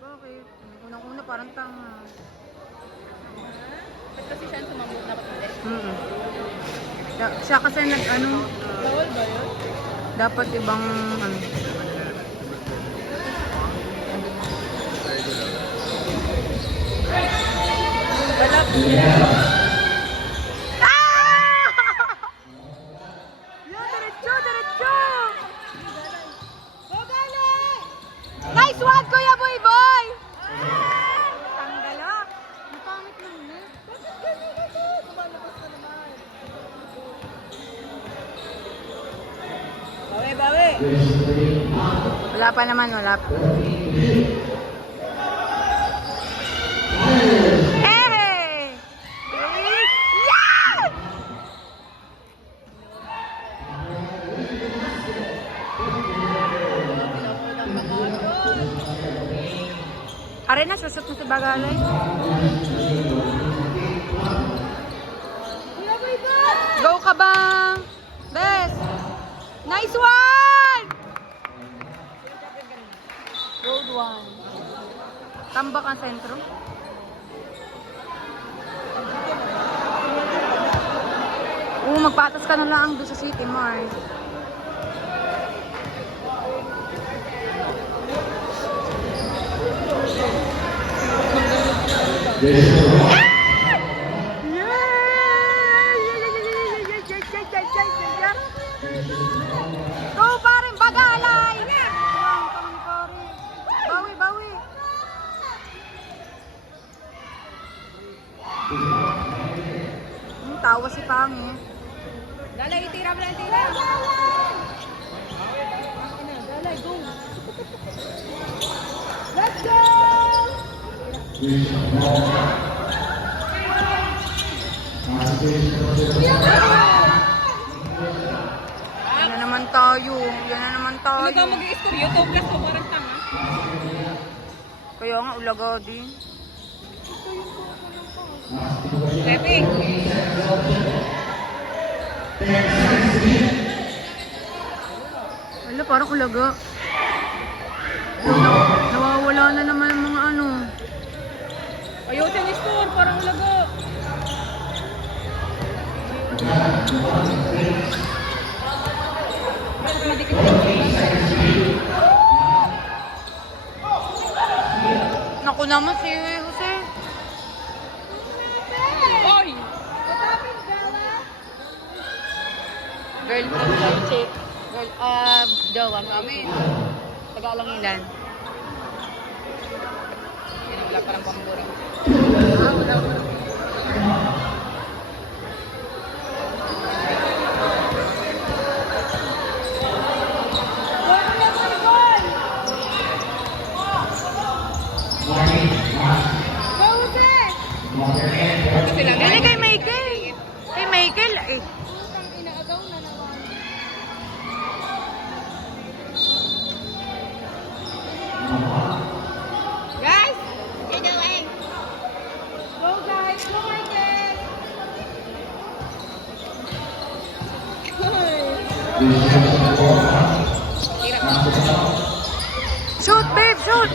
Bakit? Unang-una parang tanga. Ba't kasi siya sumambot na kapatid? Siya kasi nag-ano, Bawal ba yun? dapat ibang ano. Balap. Diretso, diretso! Nice one, Kuya Boy Boy! Tanggal ah! Napangit lang na. Bakit ganyan ito? Lumalabas na naman. Bawi, bawi. Wala pa naman, wala pa. Eh! Yeah! Are na, susot na sa bagalay. Go ka bang? Bes! Nice one! Road 1. Tambak ang sentro. Magpatas ka na lang doon sa City Mart. Go pa rin bagalay! Bawi, bawi. Tawa si Pangi. Dalay, tira mo lang, tira. Dalay, go. Let's go! Yan na naman tayo. Yan na naman tayo. Ano ka mag-i-istoryo? Toplas mo, parang tanga. Kaya nga, ulaga din. Pepe. Wala, parang ulaga. Nawawala na naman ang mga ano. Ayusin yung score, parang ulago. Bakit madikit yung Naku naman si Jose. Oy! Girl, chick. Girl, jowa, kami. Tagalang ilan. Yan, wala parang pambura. Hindi kay Michael. Kay Michael, eh. Guys! You're doing! Go guys! Go Michael! Shoot, babe, shoot!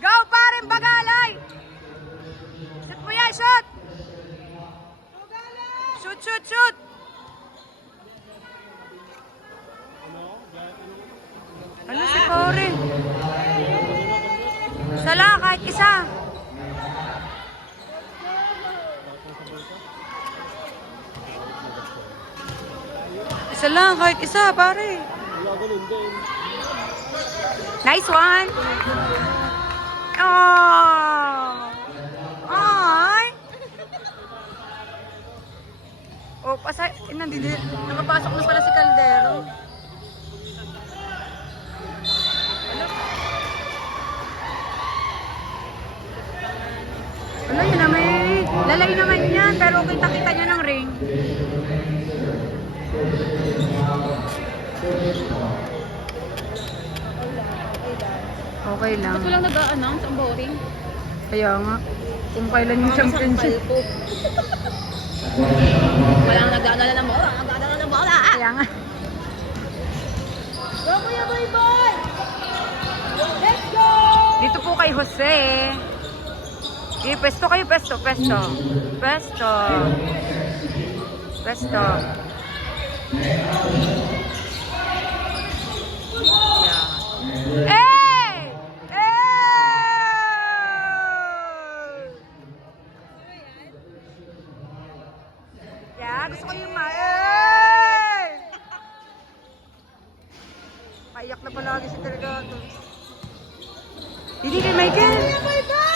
Go, paring bagalay! Shoot mo yan, shoot! Shoot, shoot, shoot! Ano si Cory? Sala, kahit isa. Isa lang, kahit isa, pare. Nice one! Oh! Ay! Nandito, nakapasok na pala si Caldero. Wala, yun na may lalay naman yan, pero kita-kita niya ng ring. Okay lang. Ba't walang nag-a-announce? Ang boring. Kaya nga, kung kailan yung championship. Walang nag-a-announce ng bola. Nag-a-announce ng bola. Kaya nga. Go, Kuya Boy Boy! Let's go! Dito po kay Jose. Pesto kayo, pesto. Hey! Yeah, gusto ko yung Paiyak na palagi si Delgado. Hindi kay Michael.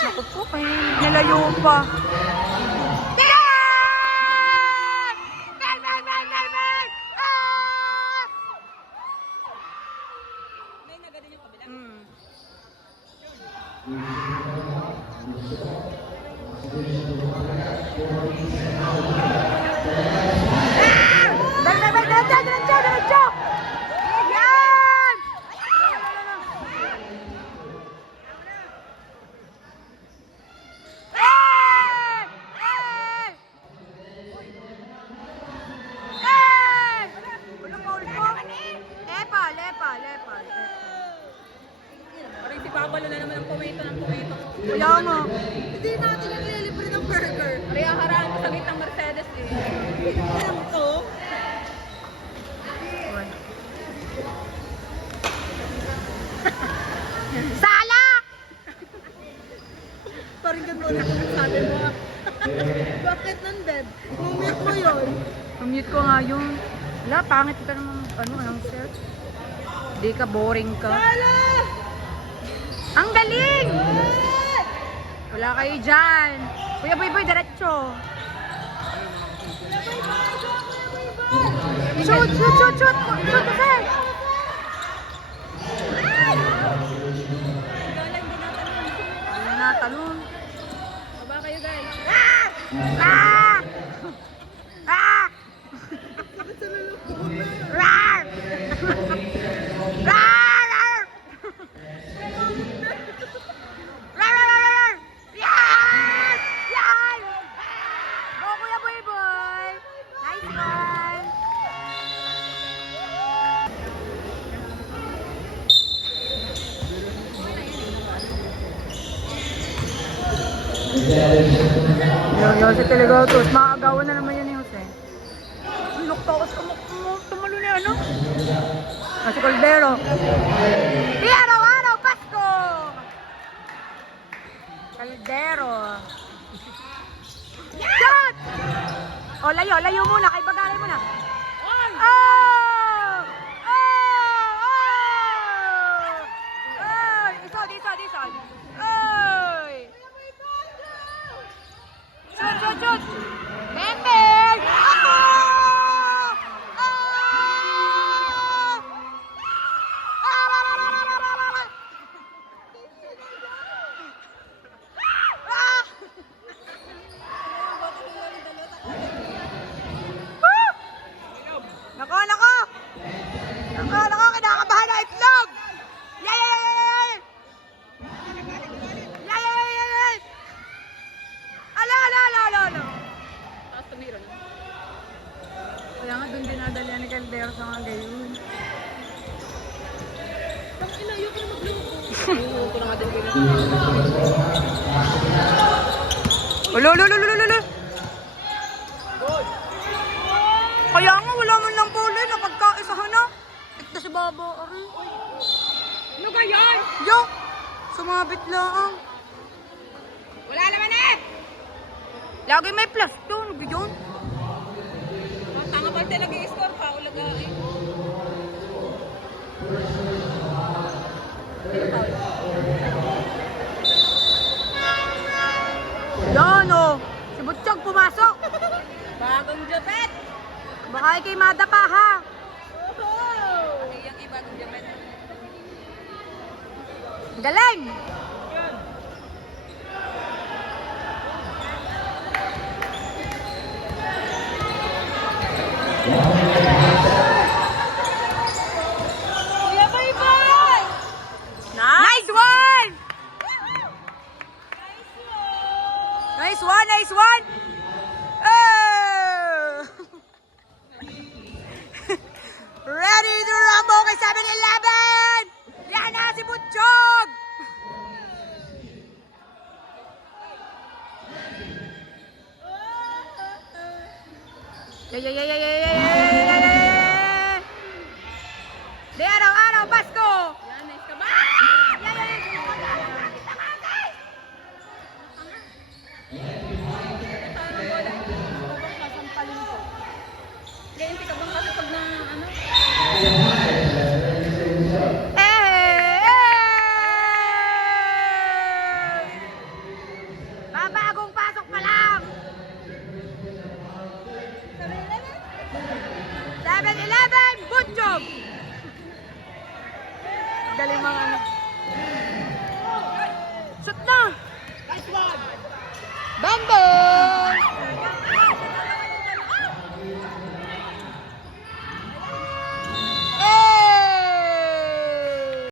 Naku po, kay nalayo pa. May nagada yung kabila. Diretso! Yan! Parang si Pablo na naman ang pumeto ng pumeto. Kaya nga. Hindi natin yung nililibre ng burger. Kaya haraan ko sa gitang Mercedes eh. Ano to? Sala! Paringgan mo na kung sabi mo. Bakit nandun? Mumute mo yun. Mute ko nga yun. Wala, pangit ka naman. Anong sir? Di ka, boring ka. Sala! Ang galing! Wala kayo dyan. Kuya Boy Boy, diretso. Shoot! Shoot, sir! Hindi natalon. Baba kayo guys. Ah! Ah! Rar! Rar! Rar! Yan! Yan! Go, Kuya Boy Boy! Nice one! Yung si Telegotos, makagawa na naman yun ni Jose. Ang luktawas, tumalo na ano? Si Caldero. Di araw-araw, Pasko! Caldero. Shot! O, layo muna, kay bagalay muna. Oh! Oh! Oh! Isod. Oy! Shoot! Bembel! Nako, kinakabahan na itlog! Yay! Ala! Taas tumira na. Kaya nga doon dinadala ni Caldero sa mga gayon. Pag ilayo ko na magluluto. Magluluto na nga din kayo. Ulo! Kaya nga wala man lang puli na pagkaisahan na. Ikta si Babo, ari. Ano ka yan? Yo! Sumabit lang. Wala naman eh! Lagi may plus to. Ano ba yun? Tanga pa talaga i-score pa. Ulaga eh. Yan o. Si Butchog pumasok. Bagong jabet! Baka ikay madapa ha. Yung iba ng jamet. Galing! Kuya Boy! Nice one! Nice one, nice one! Oh! Ready to rumble kay 7-Eleven! Yan na si Butchog! Di araw-araw, Pasko! Yan, nice ka ba? Ganyan ka bang kasi pag na ano? Babagong pasok pa lang! 7-Eleven, Butchog! Galing mga ano.